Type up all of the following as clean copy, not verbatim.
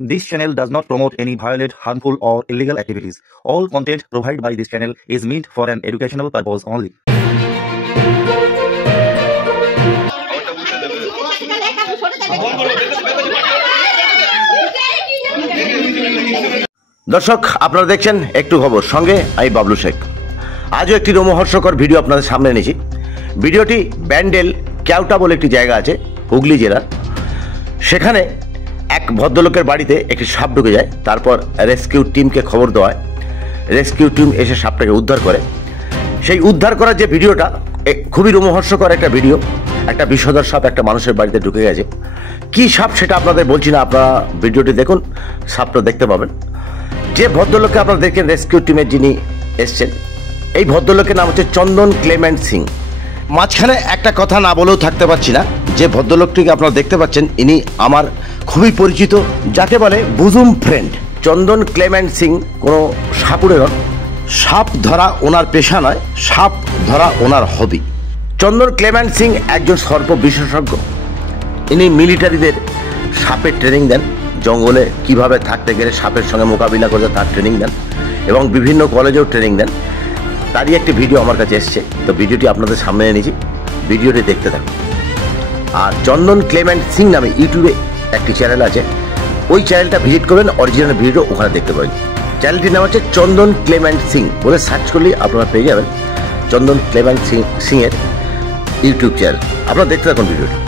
This channel does not promote any violent, harmful, or illegal activities. All content provided by this channel is meant for an educational purpose only. দর্শক আপনারা দেখছেন একটু খবর, সঙ্গে আমি বাবলু শেখ। আজও একটি রোমহর্ষকর ভিডিও আপনাদের সামনে এনেছি। ভিডিওটি ব্যান্ডেল কেওটা বলে একটি জায়গা আছে হুগলি জেলার। সেখানে এক ভদ্রলোকের বাড়িতে একটি সাপ ঢুকে যায়। তারপর রেস্কিউ টিমকে খবর দেওয়ায় রেস্কিউ টিম এসে সাপটাকে উদ্ধার করে। সেই উদ্ধার করার যে ভিডিওটা খুবই রোমহর্ষকর একটা ভিডিও। একটা বিষধর সাপ একটা মানুষের বাড়িতে ঢুকে গেছে। কী সাপ সেটা আপনাদের বলছি না, আপনারা ভিডিওটি দেখুন, সাপটা দেখতে পাবেন। যে ভদ্রলোককে আপনারা দেখেন রেস্কিউ টিমের যিনি এসছেন, এই ভদ্রলোকের নাম হচ্ছে চন্দন ক্লেমেন্ট সিং। মাঝখানে একটা কথা না বলেও থাকতে পারছি না। যে ভদ্রলোকটিকে আপনারা দেখতে পাচ্ছেন ইনি আমার খুবই পরিচিত, যাকে বলে বুজুম ফ্রেন্ড। চন্দন ক্লেমেন্ট সিং কোনো সাপুড়ে নন। সাপ ধরা ওনার পেশা নয়, সাপ ধরা ওনার হবি। চন্দন ক্লেমেন্ট সিং একজন সর্প বিশেষজ্ঞ। ইনি মিলিটারিদের সাপের ট্রেনিং দেন, জঙ্গলে কিভাবে থাকতে গেলে সাপের সঙ্গে মোকাবিলা করতে তার ট্রেনিং দেন, এবং বিভিন্ন কলেজেও ট্রেনিং দেন। তারই একটি ভিডিও আমার কাছে এসছে, তো ভিডিওটি আপনাদের সামনে এনেছি, ভিডিওটি দেখতে থাকুন। আর চন্দন ক্লেমেন্ট সিং নামে ইউটিউবে একটি চ্যানেল আছে, ওই চ্যানেলটা ভিজিট করবেন, অরিজিনাল ভিডিও ওখানে দেখতে পাবেন। চ্যানেলটির নাম হচ্ছে চন্দন ক্লেমেন্ট সিং, বলে সার্চ করলেই আপনারা পেয়ে যাবেন চন্দন ক্লেমেন্ট সিংয়ের ইউটিউব চ্যানেল। আপনারা দেখতে থাকুন ভিডিওটি।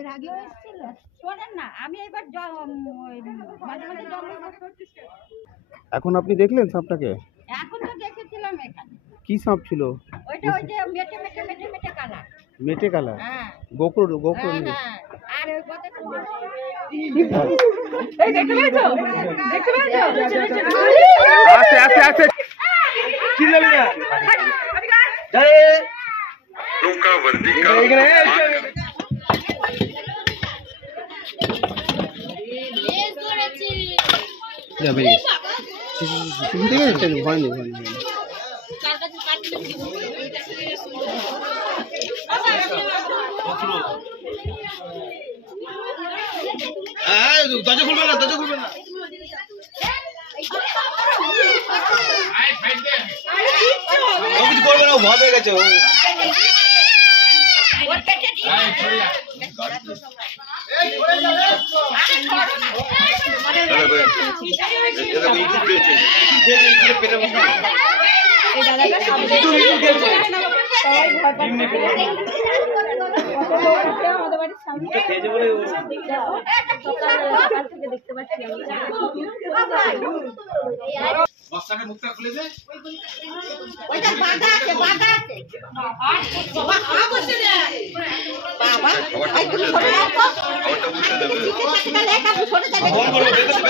এর আগেও এসেছিল। শোনেন না, আমি এবার মাঝে মাঝে এখন আপনি দেখলেন সাপটাকে? এখন তো দেখেছিলাম এখানে। কি সাপ ছিল? ওইটা ওই যে মেটে মেটে মেটে মেটে কালার। মেটে কালার? হ্যাঁ, গোকুর হ্যাঁ। আর ওই কথা এই দেখতে পেয়েছো? দেখতে পেয়েছো? আস্তে আস্তে আস্তে চিল্লাবি না। জয় तुमका वर्दी का যাবে ঠিক আছে, ভয় নেই, ভয় নেই। দরজা খুলবেন না, দরজা খুলবেন না। ও কিছু করবে না, ও ভয় পেয়ে গেছে। দেখতে পাচ্ছি মুখটা খুলে দে। ওইটা বাঁধা আছে, বাঁধা আছে। বাবা খাওয়া বসে যায়। বাবা একটু সরে রাখো। ওটা বুঝতে দেবে ঠিক আছে, তাহলে একা সরে যাবে। বল বল, বের করতে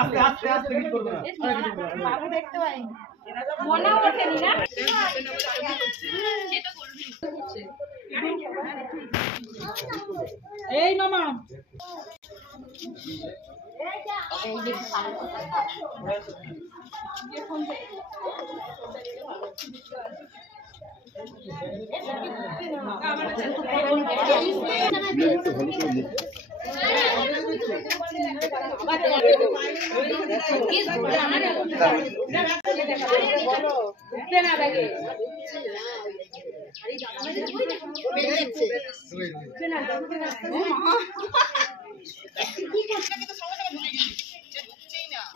আস্তে আস্তে আস্তে কিছু করবে না। বাবু দেখতে পাইনি, মনে ওঠেনি না। এই মামা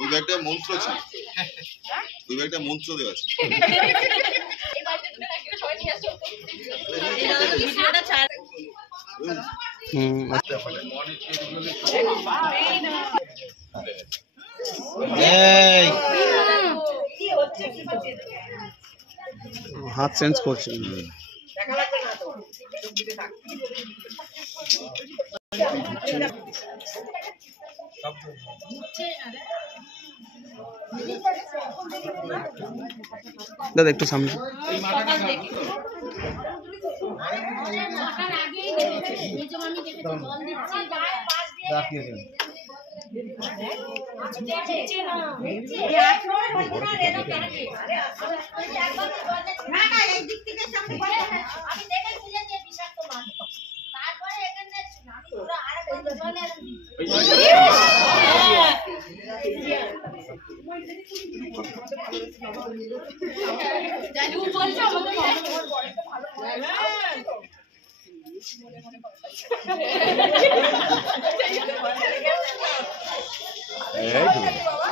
ওই ব্যাগটা মন্ত্র আছে, ওই ব্যাগটা মন্ত্র দেওয়া আছে। হাত সেন্স করছে। দাদা একটু সামনে।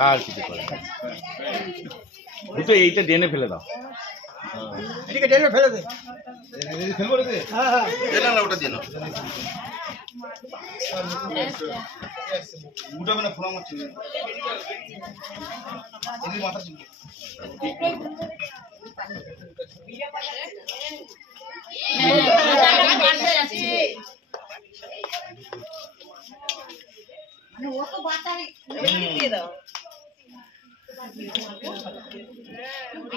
আর কিছু করে দুটো এইটা ডেনে ফেলে দাও। এদিকে ডেনে ফেলে দে। ফেলবো রে? হ্যাঁ হ্যাঁ এটা না ওটা দিয়ে নাও। উঠাবে না ফোলা মারছে। এদিকে মাথা ছিল। ও তো বাতারে দিয়ে দাও।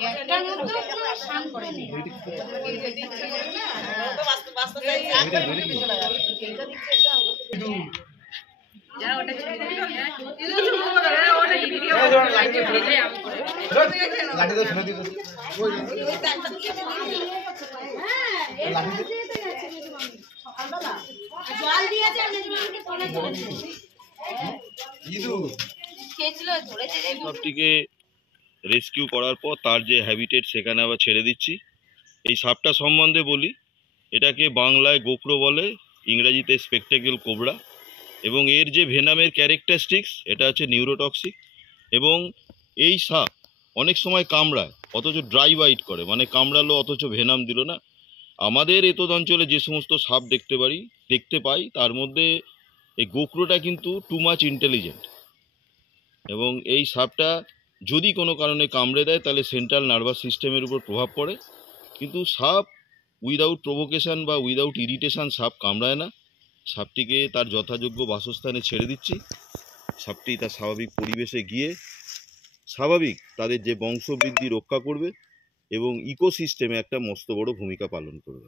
একটার মধ্যে পুরো শান করে নি। তো বাস্তা বাস্তা যাই একবার চলে গেল। যারা ওটা ছেড়ে দিল না কিছু চুপ করে ওটা কি ভিডিও লাইট দিয়ে আমি করে লাঠি তো ছেড়ে দিও। ওই একটা দিয়ে হ্যাঁ এই লাঠি দিতে যাচ্ছে মেজবানি সকালবেলা জল দিয়েছে মেজবানিকে তোলে চলেছে ইদু খেয়েছিল ধরেছে সাপটিকে রেস্কিউ করার পর তার যে হ্যাবিটেট সেখানে আবার ছেড়ে দিচ্ছি। এই সাপটা সম্বন্ধে বলি, এটাকে বাংলায় গোকরো বলে, ইংরেজিতে স্পেকটেকেল কোবরা, এবং এর যে ভেনামের ক্যারেক্টারিস্টিক্স এটা হচ্ছে নিউরোটক্সিক, এবং এই সাপ অনেক সময় কামড়ায় অথচ ড্রাই বাইট করে, মানে কামড়ালো অথচ ভেনাম দিল না। আমাদের এতদ অঞ্চলে যে সমস্ত সাপ দেখতে পাই তার মধ্যে এই গোকরোটা কিন্তু টু মাচ ইন্টেলিজেন্ট, এবং এই সাপটা যদি কোনো কারণে কামড়ে দেয় তাহলে সেন্ট্রাল নার্ভাস সিস্টেমের উপর প্রভাব পড়ে, কিন্তু সাপ উইদাউট প্রভোকেশন বা উইদাউট ইরিটেশন সাপ কামড়ায় না। সাপটিকে তার যথাযোগ্য বাসস্থানে ছেড়ে দিচ্ছি। সাপটি তার স্বাভাবিক পরিবেশে গিয়ে স্বাভাবিক তাদের যে বংশবৃদ্ধি রক্ষা করবে এবং ইকোসিস্টেমে একটা মস্ত বড় ভূমিকা পালন করবে।